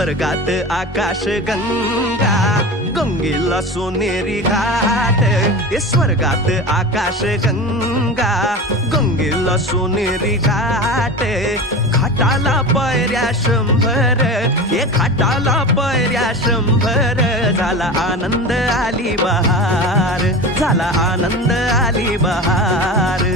स्वर्गात आकाश गंगा, गंगेला सोनेरी घाट. स्वर्गात आकाश गंगा, गंगेला सोनेरी घाट. घाटाला पायऱ्या 100, घाटाला पायऱ्या 100. झाला आनंद आली बहार, झाला आनंद आली बहार.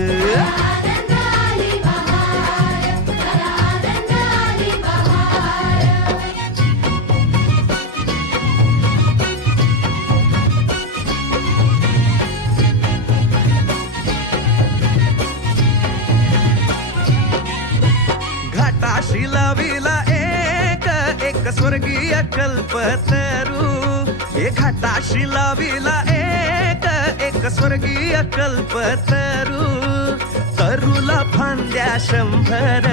घाटाशी लाविला एक स्वर्गीय कल्पतरू. घाटाशी लाविला एक स्वर्गीय कल्पतरू. तरुला फांद्या 100,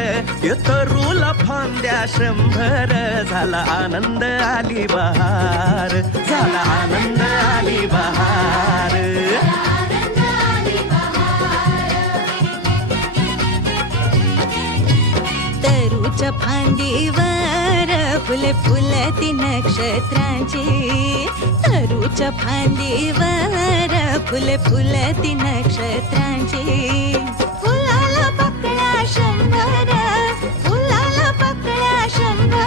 तरुला फांद्या 100. झाला आनंद आली बहार, झाला आनंद आली बहार. तरूच्या फांदीवर फुले फुलती नक्षत्रांची. तरूच्या फांदीवर फुले फुलती नक्षत्रांची. फुलाला पकड्या 100, फुलाला पकड्या 100.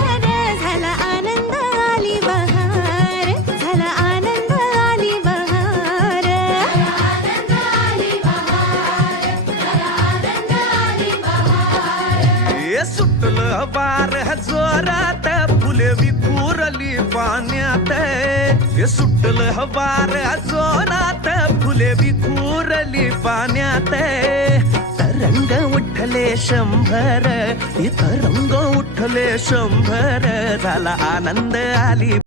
झाला आनंद आली बहार, झाला आनंद आली बहार. सुटलं वार जोरात, फुले विखुरली पाण्यात. सुटलं वार जोरात, फुले विखुरली पाण्यात. तरंग उठले 100, तरंग उठले 100. झाला आनंद आली